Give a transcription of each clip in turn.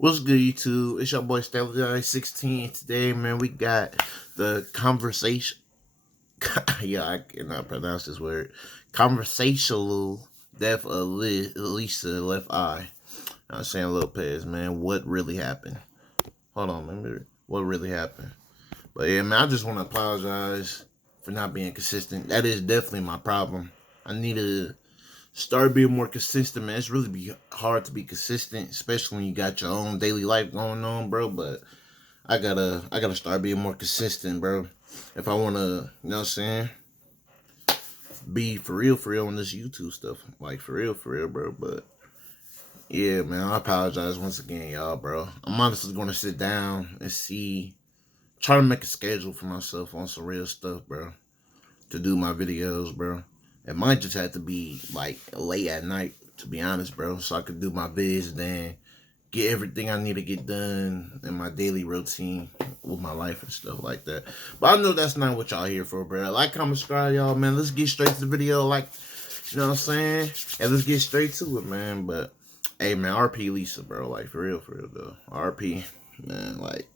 What's good, YouTube? It's your boy Stellar 16. Today, man, we got the conversation. Yeah, I cannot pronounce this word. Conversational death of Lisa Left Eye. I'm saying Lopez, man. What really happened? Hold on, man. What really happened? But yeah, man, I just want to apologize for not being consistent. That is definitely my problem. I need to start being more consistent, man. It's really be hard to be consistent, especially when you got your own daily life going on, bro. But I gotta start being more consistent, bro. If I wanna, you know what I'm saying, be for real on this YouTube stuff. Like for real, bro. But yeah, man, I apologize once again, y'all, bro. I'm honestly gonna sit down and try to make a schedule for myself on some real stuff, bro. To do my videos, bro. It might just have to be like late at night, to be honest, bro. So I could do my vids, then get everything I need to get done in my daily routine with my life and stuff like that. But I know that's not what y'all here for, bro. Like, comment, subscribe, y'all, man. Let's get straight to the video, like, you know what I'm saying? And let's get straight to it, man. But, hey, man, RP Lisa, bro. Like, for real, though. RP, man, like.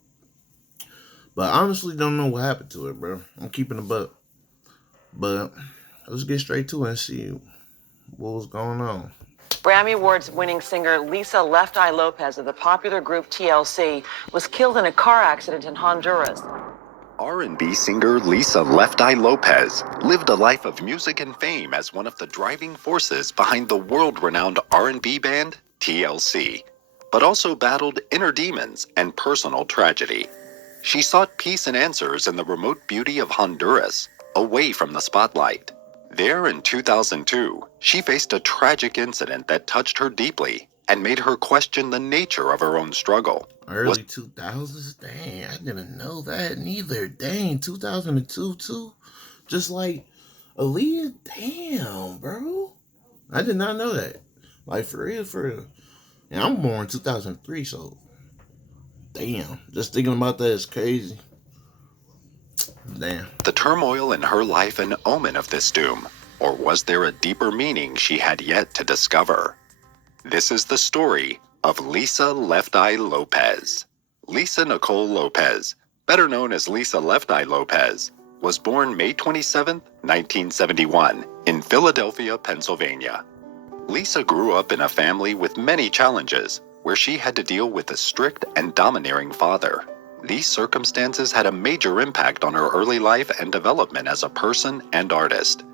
But I honestly don't know what happened to her, bro. I'm keeping a buck. But let's get straight to it and see what was going on. Grammy Awards winning singer Lisa Left Eye Lopes of the popular group TLC was killed in a car accident in Honduras. R&B singer Lisa Left Eye Lopes lived a life of music and fame as one of the driving forces behind the world-renowned R&B band TLC, but also battled inner demons and personal tragedy. She sought peace and answers in the remote beauty of Honduras, away from the spotlight. There in 2002, she faced a tragic incident that touched her deeply and made her question the nature of her own struggle. Early 2000s? Dang, I didn't know that neither. Dang, 2002 too? Just like Aaliyah? Damn, bro. I did not know that. Like, for real, for real. And I'm born 2003, so damn. Just thinking about that is crazy. Damn. The turmoil in her life an omen of this doom, or was there a deeper meaning she had yet to discover? This is the story of Lisa Left Eye Lopes. Lisa Nicole Lopes, better known as Lisa Left Eye Lopes, was born May 27, 1971, in Philadelphia, Pennsylvania. Lisa grew up in a family with many challenges, where she had to deal with a strict and domineering father. These circumstances had a major impact on her early life and development as a person and artist.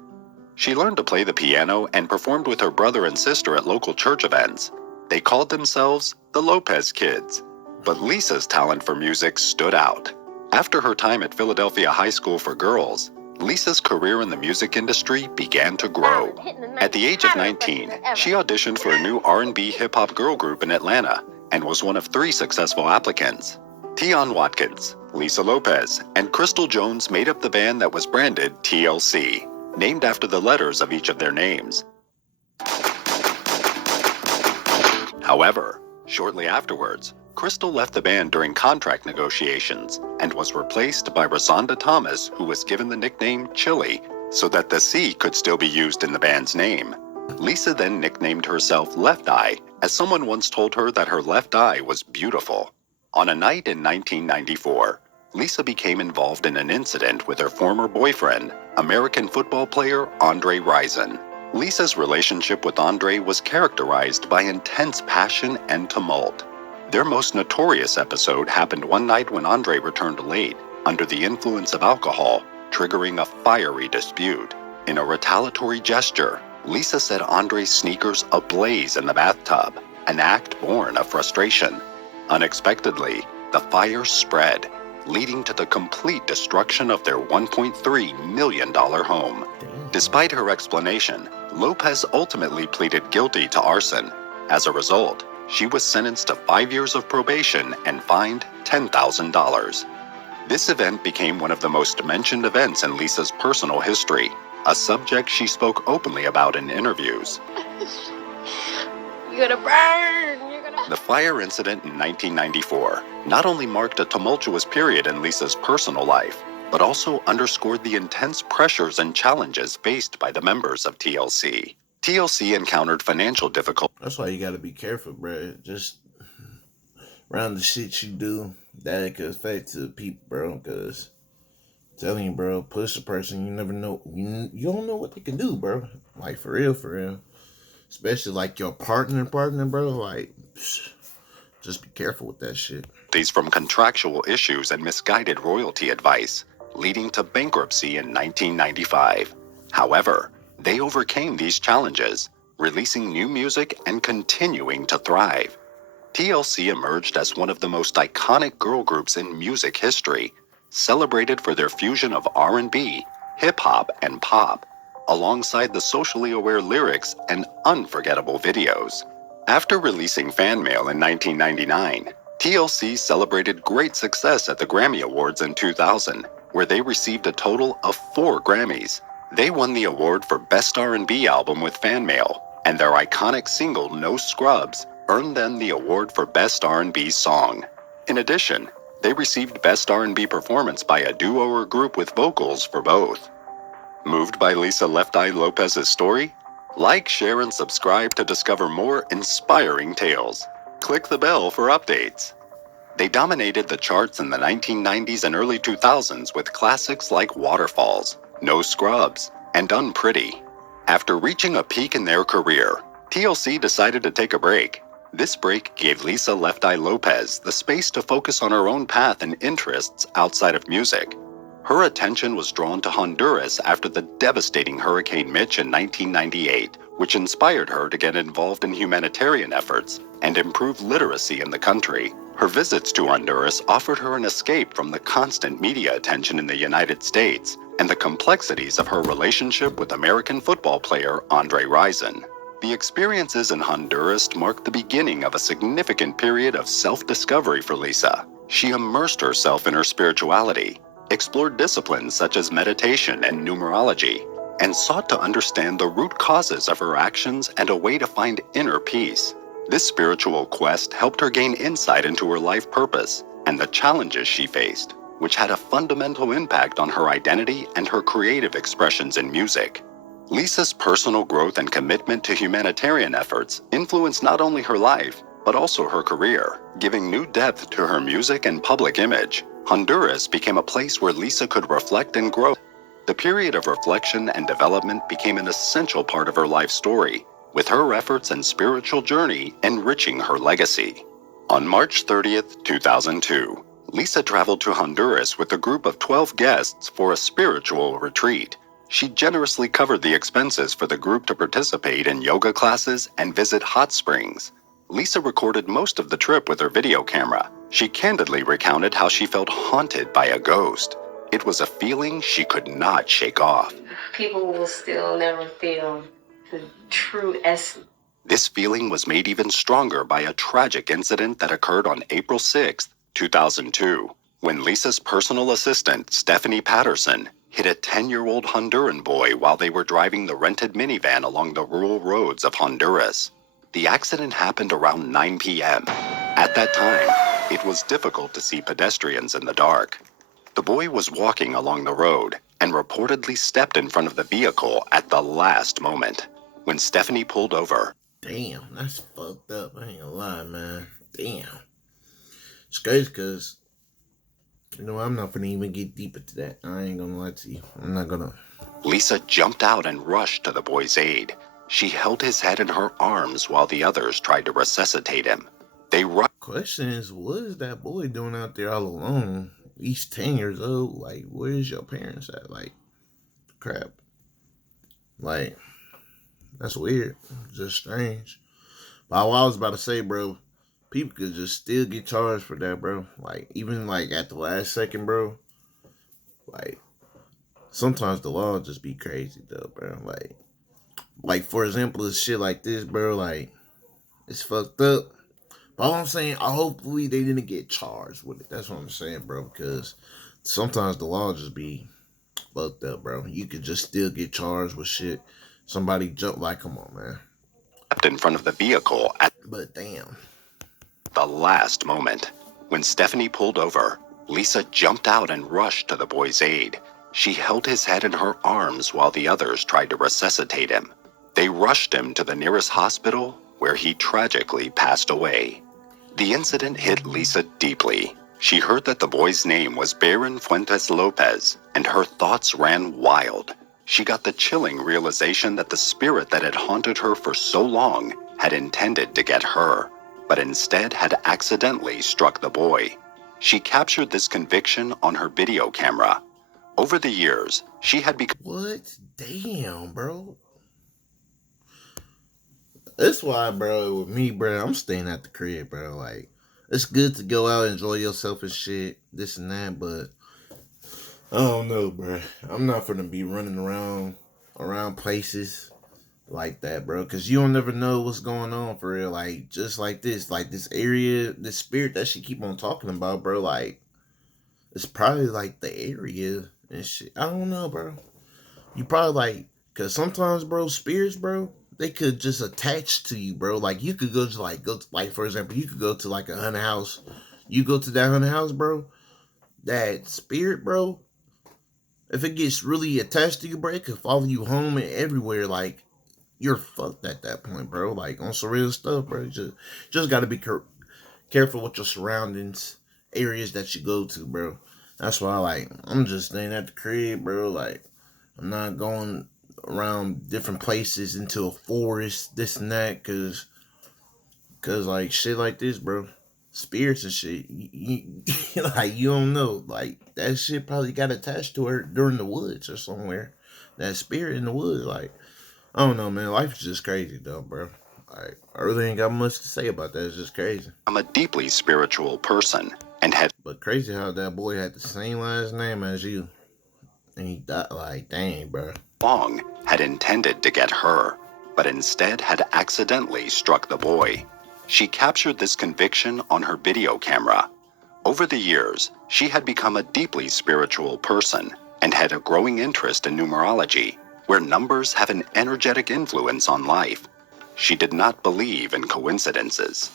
She learned to play the piano and performed with her brother and sister at local church events. They called themselves the Lopes Kids. But Lisa's talent for music stood out. After her time at Philadelphia High School for Girls, Lisa's career in the music industry began to grow. At the age of 19, she auditioned for a new R&B hip-hop girl group in Atlanta and was one of 3 successful applicants. Tion Watkins, Lisa Lopes, and Crystal Jones made up the band that was branded TLC, named after the letters of each of their names. However, shortly afterwards, Crystal left the band during contract negotiations and was replaced by Rosanda Thomas, who was given the nickname Chili, so that the C could still be used in the band's name. Lisa then nicknamed herself Left Eye, as someone once told her that her left eye was beautiful. On a night in 1994, Lisa became involved in an incident with her former boyfriend, American football player Andre Rison. Lisa's relationship with Andre was characterized by intense passion and tumult. Their most notorious episode happened one night when Andre returned late, under the influence of alcohol, triggering a fiery dispute. In a retaliatory gesture, Lisa set Andre's sneakers ablaze in the bathtub, an act born of frustration. Unexpectedly, the fire spread, leading to the complete destruction of their $1.3 million home. Despite her explanation, Lopes ultimately pleaded guilty to arson. As a result, she was sentenced to 5 years of probation and fined $10,000. This event became one of the most mentioned events in Lisa's personal history, a subject she spoke openly about in interviews. You're gonna burn! The fire incident in 1994 not only marked a tumultuous period in Lisa's personal life, but also underscored the intense pressures and challenges faced by the members of TLC. TLC encountered financial difficulties. That's why you gotta be careful, bro. Just around the shit you do that it could affect to people, bro. Cause telling you, bro, push a person, you never know, you don't know what they can do, bro. Like for real, for real. Especially like your partner, bro. Like, just be careful with that shit. These from contractual issues and misguided royalty advice, leading to bankruptcy in 1995. However, they overcame these challenges, releasing new music and continuing to thrive. TLC emerged as one of the most iconic girl groups in music history, celebrated for their fusion of R&B, hip-hop, and pop, alongside the socially aware lyrics and unforgettable videos. After releasing Fan Mail in 1999, TLC celebrated great success at the Grammy Awards in 2000, where they received a total of 4 Grammys. They won the award for Best R&B Album with Fan Mail, and their iconic single No Scrubs earned them the award for Best R&B Song. In addition, they received Best R&B Performance by a duo or group with vocals for both. Moved by Lisa Left Eye Lopez's story? Like, share, and subscribe to discover more inspiring tales. Click the bell for updates. They dominated the charts in the 1990s and early 2000s with classics like Waterfalls, No Scrubs, and Unpretty. After reaching a peak in their career, TLC decided to take a break. This break gave Lisa Left Eye Lopez the space to focus on her own path and interests outside of music. Her attention was drawn to Honduras after the devastating Hurricane Mitch in 1998, which inspired her to get involved in humanitarian efforts and improve literacy in the country. Her visits to Honduras offered her an escape from the constant media attention in the United States and the complexities of her relationship with American football player Andre Rison. The experiences in Honduras marked the beginning of a significant period of self-discovery for Lisa. She immersed herself in her spirituality, explored disciplines such as meditation and numerology, and sought to understand the root causes of her actions and a way to find inner peace. This spiritual quest helped her gain insight into her life purpose and the challenges she faced, which had a fundamental impact on her identity and her creative expressions in music. Lisa's personal growth and commitment to humanitarian efforts influenced not only her life, but also her career, giving new depth to her music and public image. Honduras became a place where Lisa could reflect and grow. The period of reflection and development became an essential part of her life story, with her efforts and spiritual journey enriching her legacy. On March 30th, 2002, Lisa traveled to Honduras with a group of 12 guests for a spiritual retreat. She generously covered the expenses for the group to participate in yoga classes and visit hot springs. Lisa recorded most of the trip with her video camera. She candidly recounted how she felt haunted by a ghost. It was a feeling she could not shake off. People will still never feel the true essence. This feeling was made even stronger by a tragic incident that occurred on April 6, 2002, when Lisa's personal assistant, Stephanie Patterson, hit a 10-year-old Honduran boy while they were driving the rented minivan along the rural roads of Honduras. The accident happened around 9 p.m. At that time, it was difficult to see pedestrians in the dark. The boy was walking along the road and reportedly stepped in front of the vehicle at the last moment. When Stephanie pulled over, Damn, that's fucked up. I ain't gonna lie, man. Damn. It's crazy because, I'm not gonna even get deep into that. I ain't gonna lie to you. I'm not gonna. Lisa jumped out and rushed to the boy's aid. She held his head in her arms while the others tried to resuscitate him. They rushed. Question is, what is that boy doing out there all alone? He's 10 years old. Like, where's your parents at? Like, crap. Like, that's weird. Just strange. But what I was about to say, bro, people could just still get charged for that, bro. Like, even like at the last second, bro. Like, sometimes the law just be crazy though, bro. Like for example, this shit like this, bro. Like, it's fucked up. But all I'm saying, hopefully they didn't get charged with it. That's what I'm saying, bro. Because sometimes the law just be fucked up, bro. You could just still get charged with shit. Somebody jump, like, come on, man. In front of the vehicle at But damn. the last moment. When Stephanie pulled over, Lisa jumped out and rushed to the boy's aid. She held his head in her arms while the others tried to resuscitate him. They rushed him to the nearest hospital, where he tragically passed away. The incident hit Lisa deeply. She heard that the boy's name was Baron Fuentes Lopez, and her thoughts ran wild. She got the chilling realization that the spirit that had haunted her for so long had intended to get her, but instead had accidentally struck the boy. She captured this conviction on her video camera. Over the years, she had become... What? Damn, bro. That's why, bro, with me, bro, I'm staying at the crib, bro. Like, it's good to go out and enjoy yourself and shit, this and that, but I don't know, bro. I'm not gonna be running around places like that, bro, because you don't never know what's going on for real. Like, just like this area, this spirit that she keep on talking about, bro. Like, it's probably like the area and shit. I don't know, bro. You probably like, cause sometimes, bro, spirits, bro, they could just attach to you, bro. Like, you could like for example, you could go to like a haunted house. You go to that haunted house, bro. That spirit, bro, if it gets really attached to you, bro, it could follow you home and everywhere. Like, you're fucked at that point, bro. Like, on some real stuff, bro. Just got to be careful with your surroundings, areas that you go to, bro. That's why, like, I'm just staying at the crib, bro. Like, I'm not going around different places into a forest, this and that, cause like shit like this, bro. Spirits and shit, like you don't know, like that shit probably got attached to her during the woods or somewhere. That spirit in the woods, like I don't know, man. Life is just crazy, though, bro. Like I really ain't got much to say about that. It's just crazy. I'm a deeply spiritual person and had... But crazy how that boy had the same last name as you, and he died. Like, dang, bro. long had intended to get her, but instead had accidentally struck the boy. She captured this conviction on her video camera. Over the years, she had become a deeply spiritual person and had a growing interest in numerology, where numbers have an energetic influence on life. She did not believe in coincidences.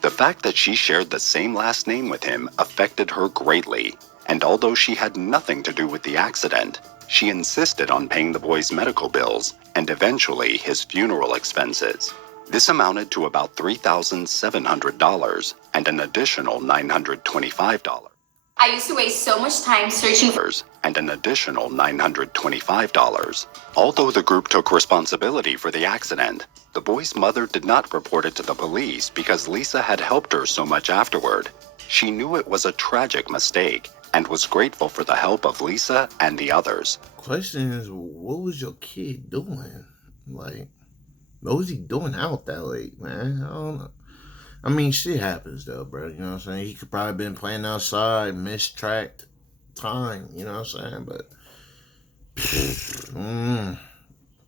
The fact that she shared the same last name with him affected her greatly, and although she had nothing to do with the accident, she insisted on paying the boy's medical bills and eventually his funeral expenses. This amounted to about $3,700 and an additional $925. I used to waste so much time searching for And an additional $925. Although the group took responsibility for the accident, the boy's mother did not report it to the police because Lisa had helped her so much afterward. She knew it was a tragic mistake and was grateful for the help of Lisa and the others. Question is, what was your kid doing? Like, what was he doing out that late, man? I don't know. I mean, shit happens though, bro. You know what I'm saying? He could probably been playing outside, mistracked time. You know what I'm saying? But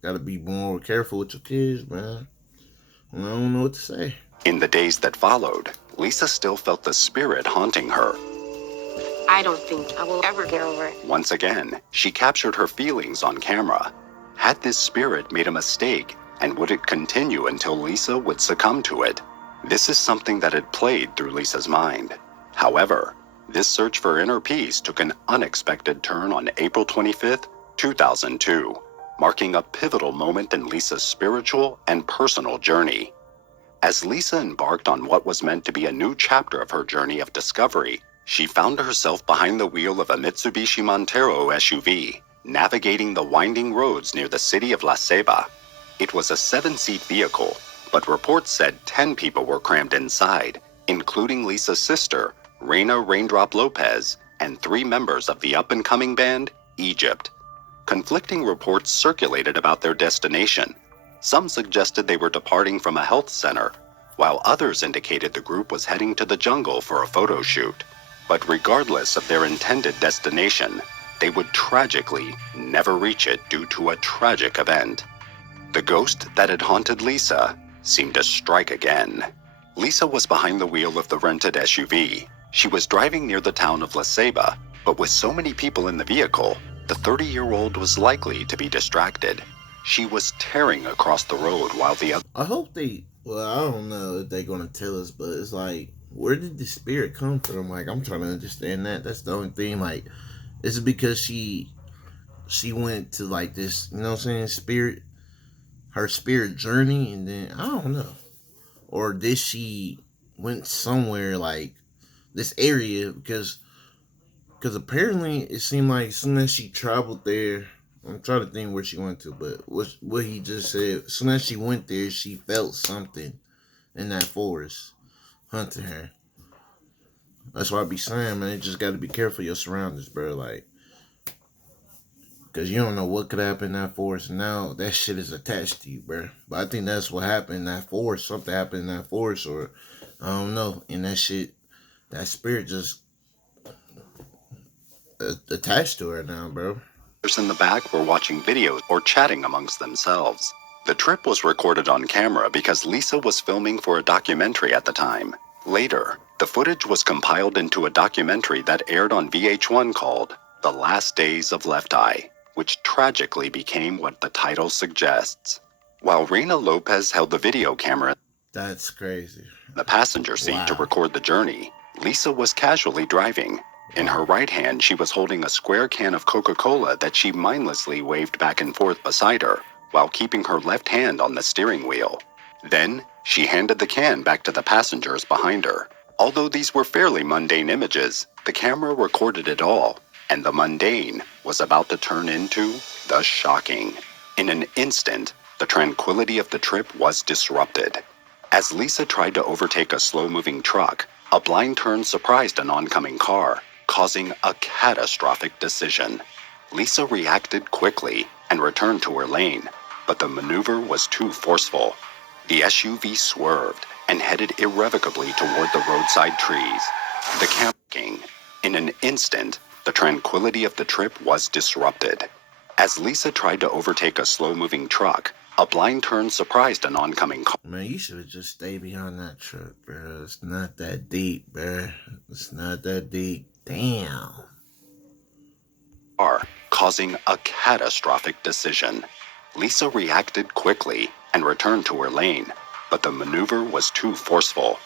gotta be more careful with your kids, man. I don't know what to say. In the days that followed, Lisa still felt the spirit haunting her. I don't think I will ever get over it. Once again, she captured her feelings on camera. Had this spirit made a mistake, and would it continue until Lisa would succumb to it? This is something that had played through Lisa's mind. However, this search for inner peace took an unexpected turn on April 25th, 2002, marking a pivotal moment in Lisa's spiritual and personal journey. As Lisa embarked on what was meant to be a new chapter of her journey of discovery, she found herself behind the wheel of a Mitsubishi Montero SUV, navigating the winding roads near the city of La Ceiba. It was a 7-seat vehicle, but reports said 10 people were crammed inside, including Lisa's sister, Reina Raindrop Lopez, and 3 members of the up-and-coming band, Egypt. Conflicting reports circulated about their destination. Some suggested they were departing from a health center, while others indicated the group was heading to the jungle for a photo shoot. But regardless of their intended destination, they would tragically never reach it due to a tragic event. The ghost that had haunted Lisa seemed to strike again. Lisa was behind the wheel of the rented SUV. She was driving near the town of La Ceiba, but with so many people in the vehicle, the 30-year-old was likely to be distracted. She was tearing across the road while the other... I hope well, I don't know if they're gonna tell us, but it's like, where did the spirit come from? Like, I'm trying to understand that. That's the only thing. Like, is it because she went to like this, you know what I'm saying, her spirit journey, and then I don't know, or did she went somewhere like this area because apparently it seemed like as soon as she traveled there, I'm trying to think where she went to, but what he just said, as soon as she went there, she felt something in that forest hunting her. That's why I be saying, man, you just got to be careful of your surroundings, bro. Like, because you don't know what could happen in that forest. And now that shit is attached to you, bro. But I think that's what happened in that forest. Something happened in that forest, or I don't know. And that shit, that spirit just attached to her now, bro. Others in the back were watching videos or chatting amongst themselves. The trip was recorded on camera because Lisa was filming for a documentary at the time. Later, the footage was compiled into a documentary that aired on VH1 called The Last Days of Left Eye, which tragically became what the title suggests. While Reina Lopes held the video camera That's crazy. in the passenger seat to Wow. record the journey, Lisa was casually driving. In her right hand, she was holding a square can of Coca-Cola that she mindlessly waved back and forth beside her, while keeping her left hand on the steering wheel. Then, she handed the can back to the passengers behind her. Although these were fairly mundane images, the camera recorded it all, and the mundane was about to turn into the shocking. In an instant, the tranquility of the trip was disrupted. As Lisa tried to overtake a slow-moving truck, a blind turn surprised an oncoming car, causing a catastrophic decision. Lisa reacted quickly and returned to her lane, but the maneuver was too forceful. The SUV swerved and headed irrevocably toward the roadside trees. The camera. In an instant, the tranquility of the trip was disrupted. As Lisa tried to overtake a slow-moving truck, a blind turn surprised an oncoming car. Man, you should have just stayed behind that truck, bro. It's not that deep, bro. It's not that deep. Damn. Causing a catastrophic decision. Lisa reacted quickly and returned to her lane, but the maneuver was too forceful.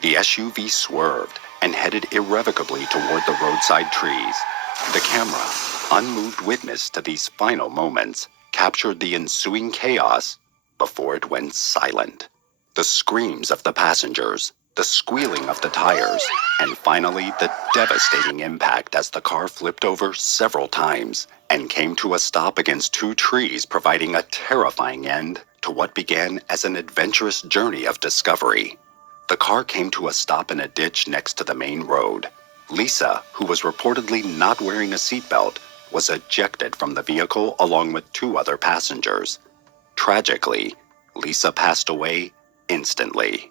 The SUV swerved and headed irrevocably toward the roadside trees. The camera, unmoved witness to these final moments, captured the ensuing chaos before it went silent. The screams of the passengers, the squealing of the tires, and finally the devastating impact as the car flipped over several times and came to a stop against two trees, providing a terrifying end to what began as an adventurous journey of discovery. The car came to a stop in a ditch next to the main road. Lisa, who was reportedly not wearing a seatbelt, was ejected from the vehicle along with two other passengers. Tragically, Lisa passed away instantly.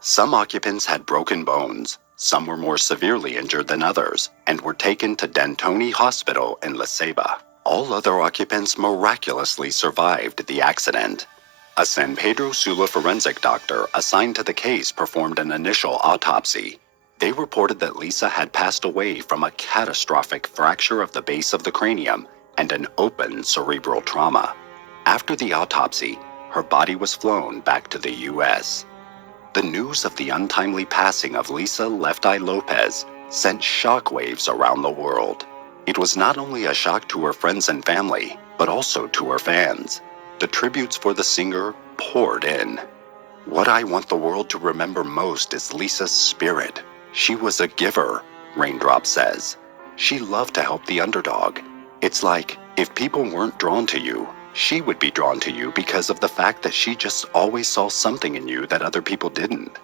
Some occupants had broken bones, some were more severely injured than others, and were taken to Dantoni Hospital in La Ceiba. All other occupants miraculously survived the accident. A San Pedro Sula forensic doctor assigned to the case performed an initial autopsy. They reported that Lisa had passed away from a catastrophic fracture of the base of the cranium and an open cerebral trauma. After the autopsy, her body was flown back to the U.S. The news of the untimely passing of Lisa Left Eye Lopes sent shockwaves around the world. It was not only a shock to her friends and family, but also to her fans. The tributes for the singer poured in. What I want the world to remember most is Lisa's spirit. She was a giver, Raindrop says. She loved to help the underdog. It's like, if people weren't drawn to you, she would be drawn to you because of the fact that she just always saw something in you that other people didn't.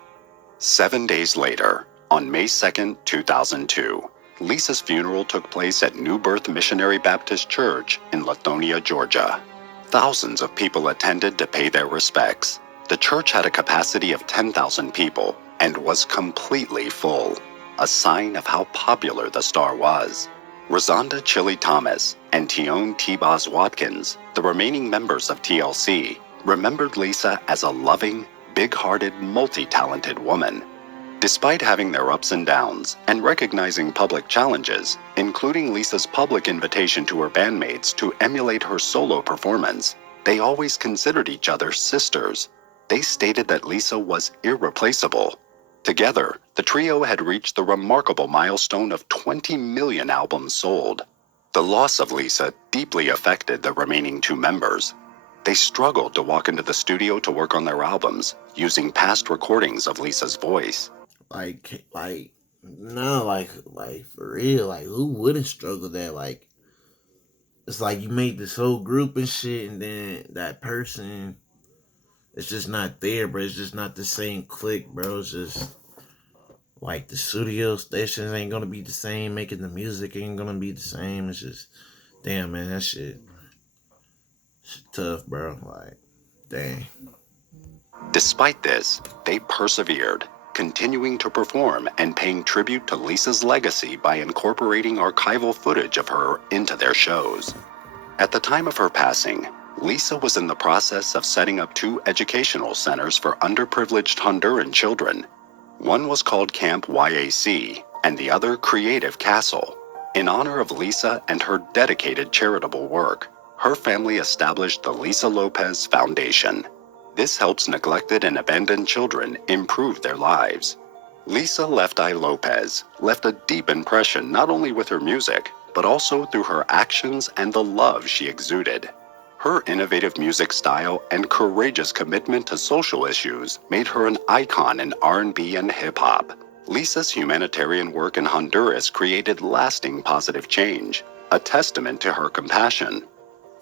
7 days later, on May 2nd, 2002, Lisa's funeral took place at New Birth Missionary Baptist Church in Lithonia, Georgia. Thousands of people attended to pay their respects. The church had a capacity of 10,000 people and was completely full, a sign of how popular the star was. Rosanda Chili Thomas and Tion T-Boz Watkins, the remaining members of TLC, remembered Lisa as a loving, big-hearted, multi-talented woman. Despite having their ups and downs and recognizing public challenges, including Lisa's public invitation to her bandmates to emulate her solo performance, they always considered each other sisters. They stated that Lisa was irreplaceable. Together, the trio had reached the remarkable milestone of 20 million albums sold. The loss of Lisa deeply affected the remaining two members. They struggled to walk into the studio to work on their albums, using past recordings of Lisa's voice. like no, like for real, like who wouldn't struggle that? Like it's like you made this whole group and shit, and then that person, it's just not there, bro. It's just not the same click, bro. It's just like the studio stations ain't gonna be the same, making the music ain't gonna be the same. It's just damn, man, that shit tough, bro. Like, dang. Despite this, they persevered, continuing to perform and paying tribute to Lisa's legacy by incorporating archival footage of her into their shows. At the time of her passing, Lisa was in the process of setting up 2 educational centers for underprivileged Honduran children. One was called Camp YAC, and the other Creative Castle. In honor of Lisa and her dedicated charitable work, her family established the Lisa Lopes Foundation. This helps neglected and abandoned children improve their lives. Lisa Left Eye Lopes left a deep impression not only with her music, but also through her actions and the love she exuded. Her innovative music style and courageous commitment to social issues made her an icon in R&B and hip-hop. Lisa's humanitarian work in Honduras created lasting positive change, a testament to her compassion.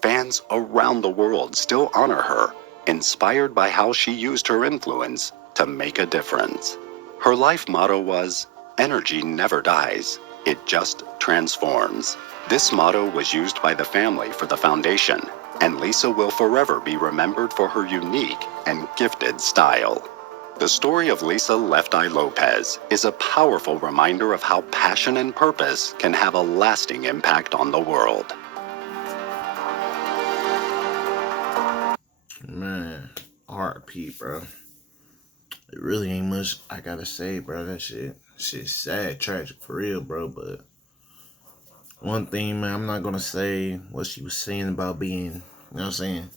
Fans around the world still honor her, inspired by how she used her influence to make a difference. Her life motto was, "Energy never dies, it just transforms." This motto was used by the family for the foundation, and Lisa will forever be remembered for her unique and gifted style. The story of Lisa Left Eye Lopes is a powerful reminder of how passion and purpose can have a lasting impact on the world. Man, RP, bro. It really ain't much I gotta say, bro. That shit's sad, tragic for real, bro. But one thing, man, I'm not gonna say what she was saying about being, you know what I'm saying,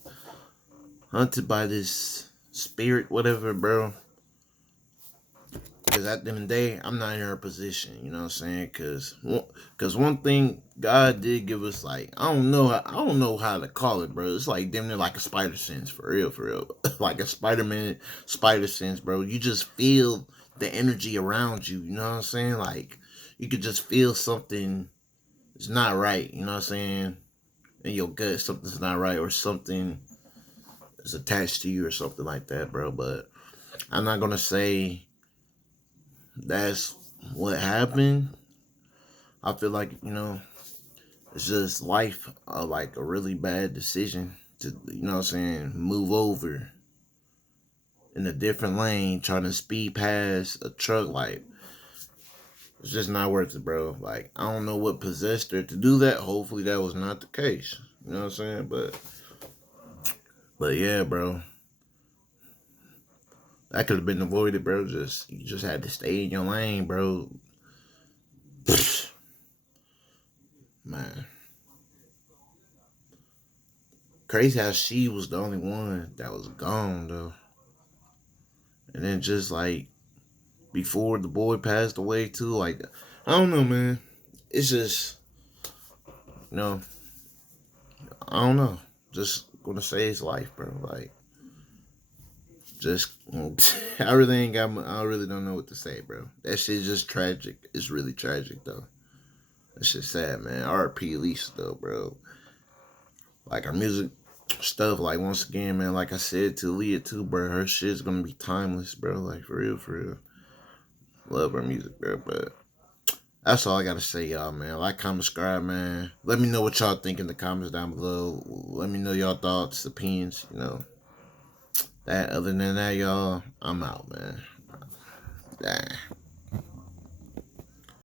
hunted by this spirit, whatever, bro. Because at the end of the day, I'm not in her position, you know what I'm saying? Because one thing God did give us, like, I don't know how to call it, bro. It's like damn near like a spider sense, for real. Like a Spider-Man spider sense, bro. You just feel the energy around you, you know what I'm saying? Like, you could just feel something is not right, you know what I'm saying? In your gut, something's not right, or something is attached to you, or something like that, bro. But I'm not gonna say that's what happened. I feel like, it's just life, like a really bad decision to, you know what I'm saying, move over in a different lane, trying to speed past a truck. Like, it's just not worth it, bro. Like, I don't know what possessed her to do that. Hopefully that was not the case. You know what I'm saying? But yeah, bro. That could have been avoided, bro. You just had to stay in your lane, bro. Man. Crazy how she was the only one that was gone, though. And then just like before the boy passed away too, like, I don't know, man. It's just, you know, I don't know. Just gonna say his life, bro. Like, just I really ain't got. I really don't know what to say, bro. That shit's just tragic. It's really tragic though. That shit's sad, man. R.P. Lisa though, bro. Like our music stuff, like once again, man. Like I said to Leah too, bro. Her shit's gonna be timeless, bro. Like for real, for real. Love her music, bro. But that's all I gotta say, y'all, man. Like, comment, subscribe, man. Let me know what y'all think in the comments down below. Let me know y'all thoughts, opinions, That other than that, y'all, I'm out, man. Dang.